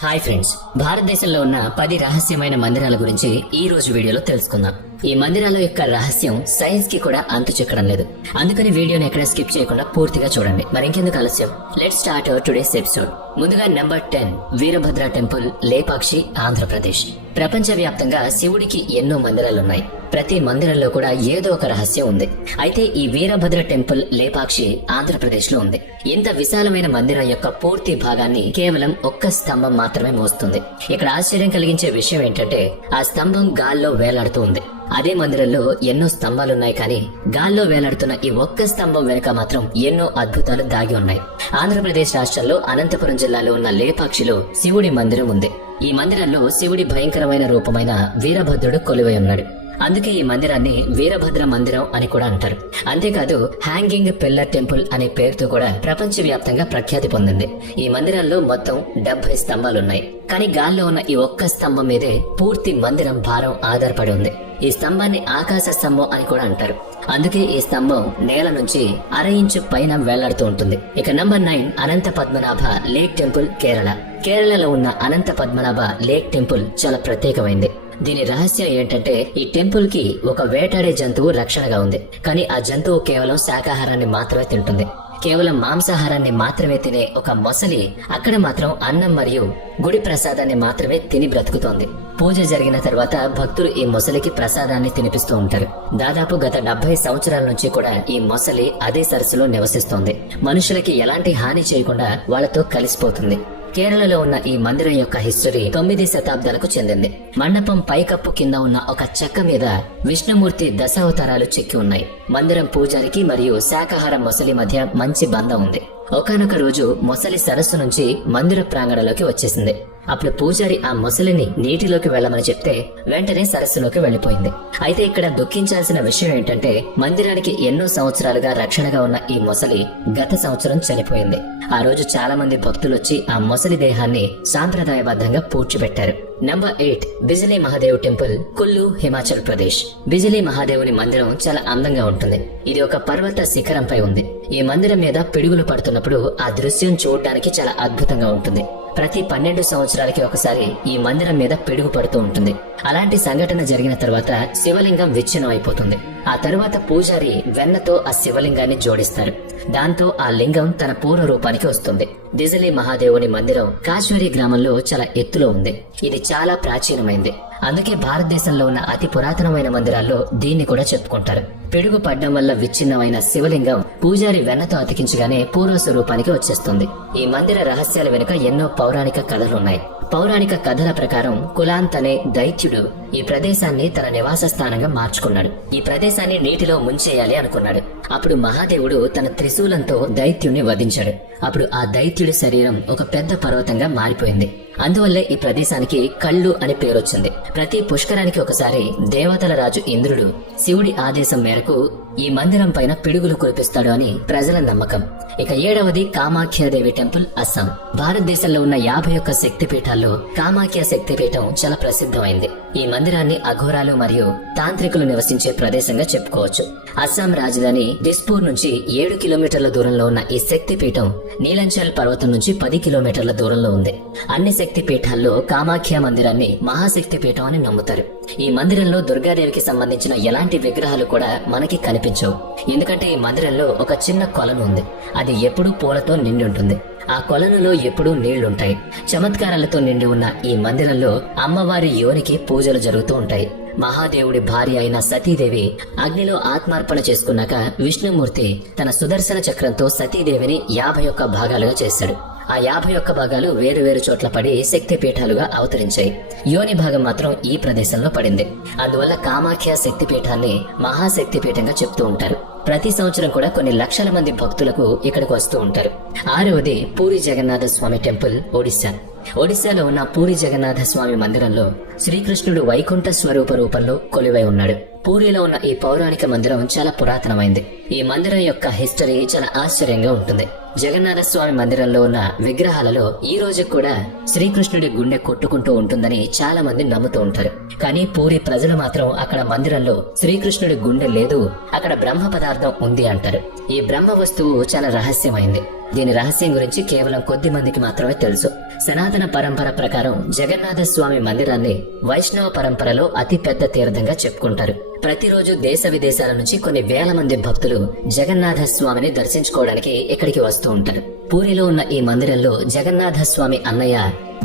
Hi friends, భారతదేశంలో ఉన్న 10 రహస్యమైన మందిరాల గురించి ఈ రోజు వీడియోలో తెలుసుకుందాం. ఈ మందిరాల యొక్క రహస్యం సైన్స్ కి కూడా అంతు చిక్కడం లేదు. అందుకని వీడియోని ఎక్కడ స్కిప్ చేయకుండా పూర్తిగా చూడండి. మరింకెందుకు ఆలస్యం, let's start our today's episode. ముందుగా నెంబర్ 10 వీరభద్ర టెంపుల్, లేపాక్షి, ఆంధ్రప్రదేశ్. ప్రపంచ వ్యాప్తంగా శివుడికి ఎన్నో మందిరాలున్నాయి. ప్రతి మందిరంలో కూడా ఏదో ఒక రహస్యం ఉంది. అయితే ఈ వీరభద్ర టెంపుల్, లేపాక్షి, ఆంధ్రప్రదేశ్ లో ఉంది. ఇంత విశాలమైన మందిరం యొక్క పూర్తి భాగాన్ని కేవలం ఒక్క స్తంభం మాత్రమే మోస్తుంది. ఇక్కడ ఆశ్చర్యం కలిగించే విషయం ఏంటంటే ఆ స్తంభం గాల్లో వేలాడుతూ ఉంది. అదే మందిరంలో ఎన్నో స్తంభాలున్నాయి, కానీ గాల్లో వేలాడుతున్న ఈ ఒక్క స్తంభం వెనుక మాత్రం ఎన్నో అద్భుతాలు దాగి ఉన్నాయి. ఆంధ్రప్రదేశ్ రాష్ట్రంలో అనంతపురం జిల్లాలో ఉన్న లేపాక్షిలో శివుడి మందిరం ఉంది. ఈ మందిరంలో శివుడి భయంకరమైన రూపమైన వీరభద్రుడు కొలువై ఉన్నాడు. అందుకే ఈ మందిరాన్ని వీరభద్ర మందిరం అని కూడా అంటారు. అంతేకాదు హ్యాంగింగ్ పిల్లర్ టెంపుల్ అనే పేరుతో కూడా ప్రపంచవ్యాప్తంగా ప్రఖ్యాతి పొందింది. ఈ మందిరంలో మొత్తం 70 స్తంభాలున్నాయి, కానీ గాల్లో ఉన్న ఈ ఒక్క స్తంభం మీదే పూర్తి మందిరం భారం ఆధారపడి ఉంది. ఈ స్తంభాన్ని ఆకాశ స్తంభం అని కూడా అంటారు. అందుకే ఈ స్తంభం నేల నుంచి 1/2 ఇంచు పైన వేలాడుతూ ఉంటుంది. ఇక number 9 Anantha Padmanabha lake temple, Kerala. కేరళలో ఉన్న అనంత పద్మనాభ లేక్ టెంపుల్ చాలా ప్రత్యేకమైంది. దీని రహస్యం ఏంటంటే ఈ టెంపుల్ కి ఒక వేటాడే జంతువు రక్షణగా ఉంది. కానీ ఆ జంతువు కేవలం శాకాహారాన్ని మాత్రమే తింటుంది. కేవలం మాంసాహారాన్ని మాత్రమే తినే ఒక మొసలి అక్కడ మాత్రం అన్నం మరియు గుడి ప్రసాదాన్ని మాత్రమే తిని బ్రతుకుతోంది. పూజ జరిగిన తర్వాత భక్తులు ఈ మొసలికి ప్రసాదాన్ని తినిపిస్తూ ఉంటారు. దాదాపు గత 70 సంవత్సరాల నుంచి కూడా ఈ మొసలి అదే సరస్సులో నివసిస్తోంది. మనుషులకి ఎలాంటి హాని చేయకుండా వాళ్లతో కలిసిపోతుంది. కేరళలో ఉన్న ఈ మందిరం యొక్క హిస్టరీ 9 శతాబ్దాలకు చెందింది. మండపం పైకప్పు కింద ఉన్న ఒక చెక్క మీద విష్ణుమూర్తి దశావతారాలు చెక్కి ఉన్నాయి. మందిరం పూజారికి మరియు శాకాహార మొసలి మధ్య మంచి బంధం ఉంది. ఒకానొక రోజు మొసలి సరస్సు నుంచి మందిర ప్రాంగణంలోకి వచ్చేసింది. అప్పుడు పూజారి ఆ మొసలిని నీటిలోకి వెళ్లమని చెప్తే వెంటనే సరస్సులోకి వెళ్లిపోయింది. అయితే ఇక్కడ దుఃఖించాల్సిన విషయం ఏంటంటే మందిరానికి ఎన్నో సంవత్సరాలుగా రక్షణగా ఉన్న ఈ మొసలి గత సంవత్సరం చనిపోయింది. ఆ రోజు చాలా మంది భక్తులు వచ్చి ఆ మొసలి దేహాన్ని సాంప్రదాయబద్ధంగా పూడ్చిపెట్టారు. నంబర్ 8 బిజిలీ మహాదేవ్ టెంపుల్, కుల్లు, హిమాచల్ ప్రదేశ్. బిజిలీ మహాదేవుని మందిరం చాలా అందంగా ఉంటుంది. ఇది ఒక పర్వత శిఖరంపై ఉంది. ఈ మందిరం మీద పిడుగులు పడుతున్నప్పుడు ఆ దృశ్యం చూడడానికి చాలా అద్భుతంగా ఉంటుంది. ప్రతి 12 సంవత్సరాలకి ఒకసారి ఈ మందిరం మీద పిడుగు పడుతూ ఉంటుంది. అలాంటి సంఘటన జరిగిన తర్వాత శివలింగం విచ్ఛిన్నం అయిపోతుంది. ఆ తరువాత పూజారి వెన్నతో ఆ శివలింగాన్ని జోడిస్తారు. దాంతో ఆ లింగం తన పూర్వ రూపానికి వస్తుంది. బిజిలీ మహాదేవుని మందిరం కాశ్మీరీ గ్రామంలో చాలా ఎత్తులో ఉంది. ఇది చాలా ప్రాచీనమైంది. అందుకే భారతదేశంలో ఉన్న అతి పురాతనమైన మందిరాల్లో దీన్ని కూడా చెప్పుకుంటారు. పిడుగు పడ్డం వల్ల విచ్ఛిన్నమైన శివలింగం పూజారి వెన్నతో అతికించగానే పూర్వ స్వరూపానికి వచ్చేస్తుంది. ఈ మందిర రహస్యాల వెనుక ఎన్నో పౌరాణిక కథలున్నాయి. పౌరాణిక కథల ప్రకారం కులాంత్ అనే దైత్యుడు ఈ ప్రదేశాన్ని తన నివాస స్థానంగా మార్చుకున్నాడు. ఈ ప్రదేశాన్ని నీటిలో ముంచేయాలి అనుకున్నాడు. అప్పుడు మహాదేవుడు తన త్రిశూలంతో దైత్యుడిని వధించాడు. అప్పుడు ఆ దైత్యుడి శరీరం ఒక పెద్ద పర్వతంగా మారిపోయింది. అందువల్లే ఈ ప్రదేశానికి కళ్ళు అని పేరొచ్చింది. ప్రతి పుష్కరానికి ఒకసారి దేవతల రాజు ఇంద్రుడు శివుడి ఆదేశం మేరకు ఈ మందిరం పైన పిడుగులు కురిపిస్తాడు అని ప్రజల నమ్మకం. ఇక 7వది కామాఖ్యాదేవి టెంపుల్, అస్సాం. భారతదేశంలో ఉన్న 51 శక్తిపీఠాల్లో కామాఖ్య శక్తిపీఠం చాలా ప్రసిద్ధమైంది. ఈ మందిరాన్ని అఘోరాలు మరియు తాంత్రికులు నివసించే ప్రదేశంగా చెప్పుకోవచ్చు. అస్సాం రాజధాని దిస్పూర్ నుంచి 7 కిలోమీటర్ల దూరంలో ఉన్న ఈ శక్తిపీఠం నీలంచల్ పర్వతం నుంచి 10 కిలోమీటర్ల దూరంలో ఉంది. అన్ని శక్తిపీఠాల్లో కామాఖ్య మందిరాన్ని మహాశక్తి పీఠం అని నమ్ముతారు. ఈ మందిరంలో దుర్గాదేవికి సంబంధించిన ఎలాంటి విగ్రహాలు కూడా మనకి కనిపించవు. ఎందుకంటే ఈ మందిరంలో ఒక చిన్న కొలను ఉంది. అది ఎప్పుడూ పూలతో నిండి ఉంటుంది. ఆ కొలనులో ఎప్పుడూ నీళ్లుంటాయి. చమత్కారాలతో నిండి ఉన్న ఈ మందిరంలో అమ్మవారి యోనికి పూజలు జరుగుతూ ఉంటాయి. మహాదేవుడి భార్య అయిన సతీదేవి అగ్నిలో ఆత్మార్పణ చేసుకున్నాక విష్ణుమూర్తి తన సుదర్శన చక్రంతో సతీదేవిని 51 భాగాలుగా చేశాడు. ఆ 51 భాగాలు వేరు వేరు చోట్ల పడి శక్తిపీఠాలుగా అవతరించాయి. యోని భాగం మాత్రం ఈ ప్రదేశంలో పడింది. అందువల్ల కామాఖ్య శక్తిపీఠాన్ని మహాశక్తిపీఠంగా చెప్తూ ఉంటారు. ప్రతి సంవత్సరం కూడా కొన్ని లక్షల మంది భక్తులకు ఇక్కడికి వస్తూ ఉంటారు. 6వది పూరి జగన్నాథ స్వామి టెంపుల్, ఒడిశా. ఒడిశాలో ఉన్న పూరి జగన్నాథ స్వామి మందిరంలో శ్రీకృష్ణుడు వైకుంఠ స్వరూప రూపంలో కొలువై ఉన్నాడు. పూరిలో ఉన్న ఈ పౌరాణిక మందిరం చాలా పురాతనమైంది. ఈ మందిరం యొక్క హిస్టరీ చాలా ఆశ్చర్యంగా ఉంటుంది. జగన్నాథ స్వామి మందిరంలో ఉన్న విగ్రహాలలో ఈ రోజు కూడా శ్రీకృష్ణుడి గుండె కొట్టుకుంటూ ఉంటుందని చాలా మంది నమ్ముతూ ఉంటారు. కానీ పూరి ప్రజలు మాత్రం అక్కడ మందిరంలో శ్రీకృష్ణుడి గుండె లేదు, అక్కడ బ్రహ్మ పదార్థం ఉంది అంటారు. ఈ బ్రహ్మ వస్తువు చాలా రహస్యమైంది. దీని రహస్యం గురించి కేవలం కొద్ది మందికి మాత్రమే తెలుసు. సనాతన పరంపర ప్రకారం జగన్నాథ స్వామి మందిరాన్ని వైష్ణవ పరంపరలో అతి పెద్ద తీర్థంగా చెప్పుకుంటారు. ప్రతిరోజు దేశ విదేశాల నుంచి కొన్ని వేల మంది భక్తులు జగన్నాథ స్వామిని దర్శించుకోవడానికి ఇక్కడికి వస్తూ ఉంటారు. పూరిలో ఉన్న ఈ మందిరంలో జగన్నాథ స్వామి అన్నయ్య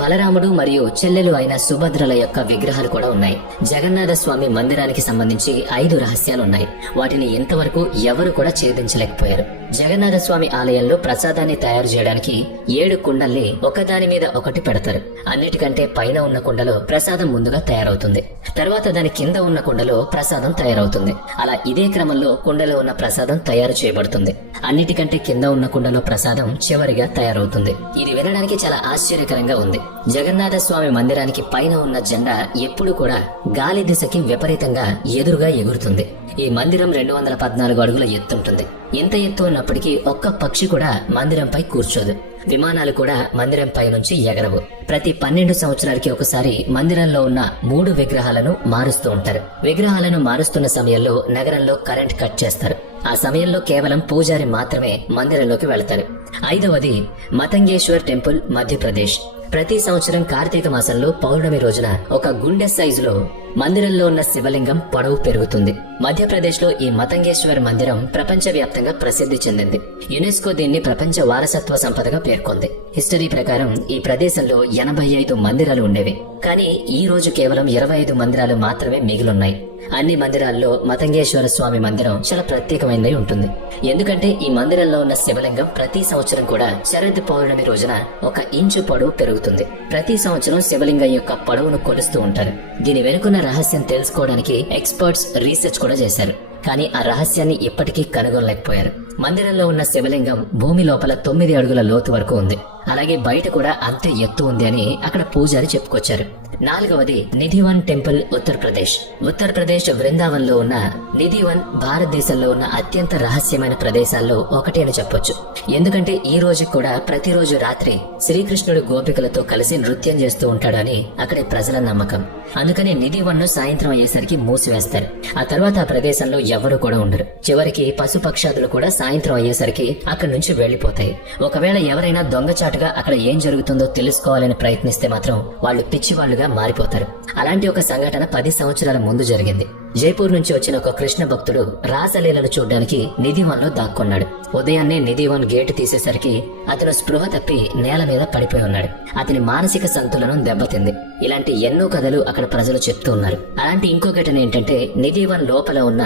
బలరాముడు మరియు చెల్లెలు అయిన సుభద్రల యొక్క విగ్రహాలు కూడా ఉన్నాయి. జగన్నాథ స్వామి మందిరానికి సంబంధించి 5 రహస్యాలు ఉన్నాయి. వాటిని ఇంతవరకు ఎవరు కూడా ఛేదించలేకపోయారు. జగన్నాథ స్వామి ఆలయంలో ప్రసాదాన్ని తయారు చేయడానికి 7 కుండల్ని ఒకదాని మీద ఒకటి పెడతారు. అన్నిటికంటే పైన ఉన్న కుండలో ప్రసాదం ముందుగా తయారవుతుంది. తర్వాత దాని కింద ఉన్న కుండలో ప్రసాదం తయారవుతుంది. అలా ఇదే క్రమంలో కుండలో ఉన్న ప్రసాదం తయారు చేయబడుతుంది. అన్నిటికంటే కింద ఉన్న కుండలో ప్రసాదం చివరిగా తయారవుతుంది. ఇది వినడానికి చాలా ఆశ్చర్యకరంగా ఉంది. జగన్నాథ స్వామి మందిరానికి పైన ఉన్న జెండా ఎప్పుడు కూడా గాలి దిశకి విపరీతంగా ఎదురుగా ఎగురుతుంది. ఈ మందిరం 214 అడుగుల ఎత్తుంటుంది. ఇంత ఎత్తు ఉన్నప్పటికీ ఒక్క పక్షి కూడా మందిరంపై కూర్చోదు. విమానాలు కూడా మందిరంపై నుంచి ఎగరవు. ప్రతి 12 సంవత్సరాలకి ఒకసారి మందిరంలో ఉన్న 3 విగ్రహాలను మారుస్తూ ఉంటారు. విగ్రహాలను మారుస్తున్న సమయంలో నగరంలో కరెంట్ కట్ చేస్తారు. ఆ సమయంలో కేవలం పూజారి మాత్రమే మందిరంలోకి వెళతారు. 5వది మతంగేశ్వర్ టెంపుల్, మధ్యప్రదేశ్. ప్రతి సంవత్సరం కార్తీక మాసంలో పౌర్ణమి రోజున ఒక గుండె సైజులో మందిరంలో ఉన్న శివలింగం పొడవు పెరుగుతుంది. మధ్యప్రదేశ్ లో ఈ మతంగేశ్వర్ మందిరం ప్రపంచవ్యాప్తంగా ప్రసిద్ధి చెందింది. యునెస్కో దీన్ని ప్రపంచ వారసత్వ సంపదగా పేర్కొంది. హిస్టరీ ప్రకారం ఈ ప్రదేశంలో 85 మందిరాలు ఉండేవి. కానీ ఈ రోజు కేవలం 25 మందిరాలు మాత్రమే మిగిలున్నాయి. అన్ని మందిరాల్లో మతంగేశ్వర స్వామి మందిరం చాలా ప్రత్యేకమైనది ఉంటుంది. ఎందుకంటే ఈ మందిరంలో ఉన్న శివలింగం ప్రతి సంవత్సరం కూడా శరద్ పౌర్ణమి రోజున 1 ఇంచు పొడవు పెరుగుతుంది. ప్రతి సంవత్సరం శివలింగం యొక్క పొడవును కొలుస్తూ ఉంటారు. దీని వెనుకున్న రహస్యం తెలుసుకోవడానికి ఎక్స్పర్ట్స్ రీసెర్చ్ కూడా చేశారు. కానీ ఆ రహస్యాన్ని ఇప్పటికీ కనుగొనలేకపోయారు. మందిరంలో ఉన్న శివలింగం భూమి లోపల 9 అడుగుల లోతు వరకు ఉంది. అలాగే బయట కూడా అంతే ఎత్తు ఉంది అని అక్కడ పూజారి చెప్పుకొచ్చారు. 4వది నిధివన్ టెంపుల్, ఉత్తరప్రదేశ్. ఉత్తరప్రదేశ్ బృందావన్ లో ఉన్న నిధివన్ భారతదేశంలో ఉన్న అత్యంత రహస్యమైన ప్రదేశాల్లో ఒకటి అని చెప్పొచ్చు. ఎందుకంటే ఈ రోజు కూడా ప్రతిరోజు రాత్రి శ్రీకృష్ణుడు గోపికలతో కలిసి నృత్యం చేస్తూ ఉంటాడు అని అక్కడి ప్రజల నమ్మకం. అందుకని నిధివన్ ను సాయంత్రం అయ్యేసరికి మూసివేస్తారు. ఆ తర్వాత ఆ ప్రదేశంలో ఎవరు కూడా ఉండరు. చివరికి పశుపక్షాదులు కూడా సాయంత్రం అయ్యేసరికి అక్కడి నుంచి వెళ్లిపోతాయి. ఒకవేళ ఎవరైనా దొంగచాటుగా అక్కడ ఏం జరుగుతుందో తెలుసుకోవాలని ప్రయత్నిస్తే మాత్రం వాళ్ళు పిచ్చివాళ్లుగా మారిపోతారు. అలాంటి ఒక సంఘటన 10 సంవత్సరాల ముందు జరిగింది. జైపూర్ నుంచి వచ్చిన ఒక కృష్ణ భక్తుడు రాసలీలను చూడ్డానికి నిధివన్ లో దాక్కున్నాడు. ఉదయాన్నే నిధివన్ గేటు తీసేసరికి అతను స్పృహ తప్పి నేల మీద పడిపోయి ఉన్నాడు. అతని మానసిక సంతులనం దెబ్బతింది. ఇలాంటి ఎన్నో కథలు అక్కడ ప్రజలు చెప్తూ ఉన్నారు. అలాంటి ఇంకో ఘటన ఏంటంటే నిధివన్ లోపల ఉన్న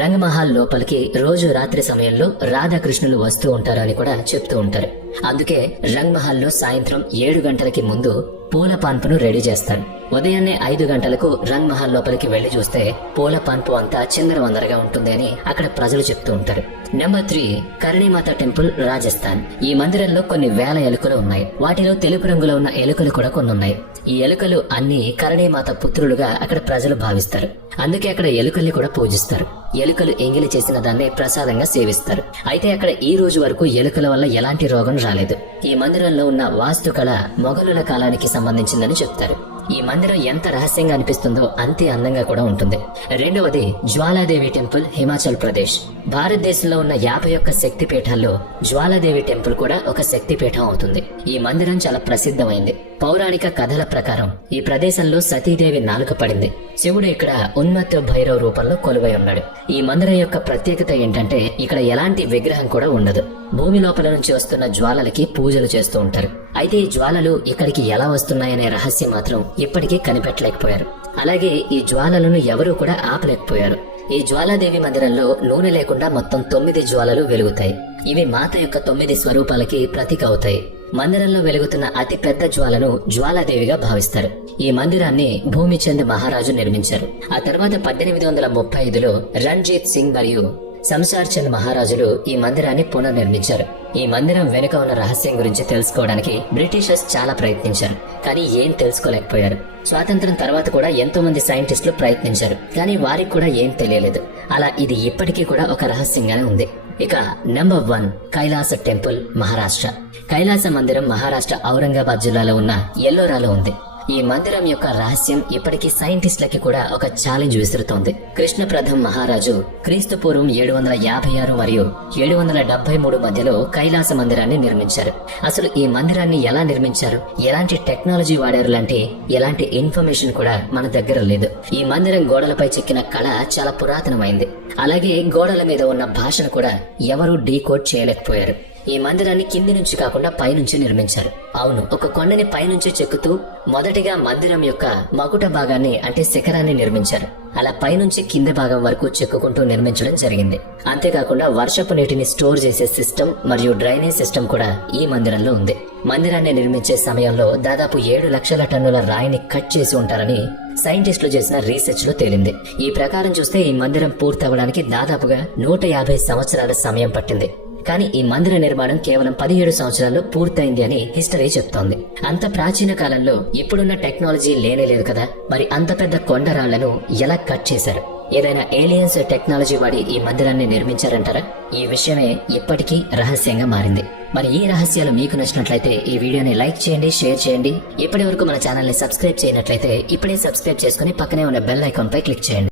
రంగ్ మహల్ లోపలికి రోజు రాత్రి సమయంలో రాధాకృష్ణులు వస్తూ ఉంటారు అని కూడా చెప్తూ ఉంటారు. అందుకే రంగ్ మహల్ లో సాయంత్రం 7 గంటలకి ముందు పూల పాన్పును రెడీ చేస్తారు. ఉదయాన్నే 5 గంటలకు రంగ్ మహల్ లోపలికి వెళ్లి చూస్తే పూల పాన్పు అంతా చిందరవందరగా ఉంటుంది అని అక్కడ ప్రజలు చెప్తూ ఉంటారు. Number 3 Karnimata temple, Rajasthan. ఈ మందిరంలో కొన్ని వేల ఎలుకలు ఉన్నాయి. వాటిలో తెలుపు రంగులో ఉన్న ఎలుకలు కూడా కొన్ని ఉన్నాయి. ఈ ఎలుకలు అన్ని కరణీమాత పుత్రులుగా అక్కడ ప్రజలు భావిస్తారు. అందుకే అక్కడ ఎలుకల్ని కూడా పూజిస్తారు. ఎలుకలు ఎంగిలి చేసిన దాన్ని ప్రసాదంగా సేవిస్తారు. అయితే అక్కడ ఈ రోజు వరకు ఎలుకల వల్ల ఎలాంటి రోగం రాలేదు. ఈ మందిరంలో ఉన్న వాస్తుకళ మొఘలుల కాలానికి సంబంధించిందని చెప్తారు. ఈ మందిరం ఎంత రహస్యంగా అనిపిస్తుందో అంతే అందంగా కూడా ఉంటుంది. 2వది జ్వాలాదేవి టెంపుల్, హిమాచల్ ప్రదేశ్. భారతదేశంలో ఉన్న 51 శక్తి పీఠాల్లో జ్వాలాదేవి టెంపుల్ కూడా ఒక శక్తి పీఠం అవుతుంది. ఈ మందిరం చాలా ప్రసిద్ధమైంది. పౌరాణిక కథల ప్రకారం ఈ ప్రదేశంలో సతీదేవి నాలుక పడింది. శివుడు ఇక్కడ ఉన్మత్త భైరవ రూపంలో కొలువై ఉన్నాడు. ఈ మందిరం యొక్క ప్రత్యేకత ఏంటంటే ఇక్కడ ఎలాంటి విగ్రహం కూడా ఉండదు. భూమి లోపల నుంచి వస్తున్న జ్వాలలకి పూజలు చేస్తూ ఉంటారు. అయితే ఈ జ్వాలలు ఇక్కడికి ఎలా వస్తున్నాయనే రహస్యం మాత్రం ఇప్పటికీ కనిపెట్టలేకపోయారు. అలాగే ఈ జ్వాలలను ఎవరూ కూడా ఆపలేకపోయారు. ఈ జ్వాలాదేవి మందిరంలో నూనె లేకుండా మొత్తం 9 జ్వాలలు వెలుగుతాయి. ఇవి మాత యొక్క 9 స్వరూపాలకి ప్రతీక అవుతాయి. మందిరంలో వెలుగుతున్న అతి పెద్ద జ్వాలను జ్వాలాదేవిగా భావిస్తారు. ఈ మందిరాన్ని భూమిచంద్ మహారాజు నిర్మించారు. ఆ తర్వాత 1835లో రణ్జీత్ సింగ్ మరియు సంసార్ చంద్ మహారాజులు ఈ మందిరాన్ని పునర్నిర్మించారు. ఈ మందిరం వెనుక ఉన్న రహస్యం గురించి తెలుసుకోవడానికి బ్రిటిషర్స్ చాలా ప్రయత్నించారు, కానీ ఏం తెలుసుకోలేకపోయారు. స్వాతంత్రం తర్వాత కూడా ఎంతో మంది సైంటిస్టులు ప్రయత్నించారు, కానీ వారికి కూడా ఏం తెలియలేదు. అలా ఇది ఇప్పటికీ కూడా ఒక రహస్యంగానే ఉంది. ఇక నెంబర్ 1 కైలాస టెంపుల్, మహారాష్ట్ర. కైలాస మందిరం మహారాష్ట్ర ఔరంగాబాద్ జిల్లాలో ఉన్న ఎల్లోరాలో ఉంది. ఈ మందిరం యొక్క రహస్యం ఇప్పటికీ సైంటిస్టులకి కూడా ఒక ఛాలెంజ్ విసురుతోంది. కృష్ణప్రథం మహారాజు క్రీస్తు పూర్వం 756 మరియు 773 మధ్యలో కైలాస మందిరాన్ని నిర్మించారు. అసలు ఈ మందిరాన్ని ఎలా నిర్మించారు, ఎలాంటి టెక్నాలజీ వాడారు లాంటి ఎలాంటి ఇన్ఫర్మేషన్ కూడా మన దగ్గర లేదు. ఈ మందిరం గోడలపై చెక్కిన కళ చాలా పురాతనమైంది. అలాగే గోడల మీద ఉన్న భాషను కూడా ఎవరూ డీకోడ్ చేయలేకపోయారు. ఈ మందిరాన్ని కింది నుంచి కాకుండా పైనుంచి నిర్మించారు. అవును, ఒక కొండని పైనుంచి చెక్కుతూ మొదటిగా మందిరం యొక్క మకుట భాగాన్ని అంటే శిఖరాన్ని నిర్మించారు. అలా పైనుంచి కింద భాగం వరకు చెక్కుకుంటూ నిర్మించడం జరిగింది. అంతేకాకుండా వర్షపు నీటిని స్టోర్ చేసే సిస్టమ్ మరియు డ్రైనేజ్ సిస్టమ్ కూడా ఈ మందిరంలో ఉంది. మందిరాన్ని నిర్మించే సమయంలో దాదాపు 7 లక్షల టన్నుల రాయిని కట్ చేసి ఉంటారని సైంటిస్టులు చేసిన రీసెర్చ్ లో తేలింది. ఈ ప్రకారం చూస్తే ఈ మందిరం పూర్తవడానికి దాదాపుగా 150 సంవత్సరాల సమయం పట్టింది. కానీ ఈ మందిర నిర్మాణం కేవలం 17 సంవత్సరాల్లో పూర్తయింది అని హిస్టరీ చెప్తోంది. అంత ప్రాచీన కాలంలో ఇప్పుడున్న టెక్నాలజీ లేనేలేదు కదా, మరి అంత పెద్ద కొండరాళ్లను ఎలా కట్ చేశారు? ఏదైనా ఏలియన్స్ టెక్నాలజీ వాడి ఈ మందిరాన్ని నిర్మించారంటారా? ఈ విషయమే ఇప్పటికీ రహస్యంగా మారింది. మరి ఈ రహస్యాలు మీకు నచ్చినట్లయితే ఈ వీడియోని లైక్ చేయండి, షేర్ చేయండి. ఇప్పటి వరకు మన ఛానల్ ని సబ్స్క్రైబ్ చేయనట్లయితే ఇప్పుడే సబ్స్క్రైబ్ చేసుకుని పక్కనే ఉన్న బెల్ ఐకాన్ పై క్లిక్ చేయండి.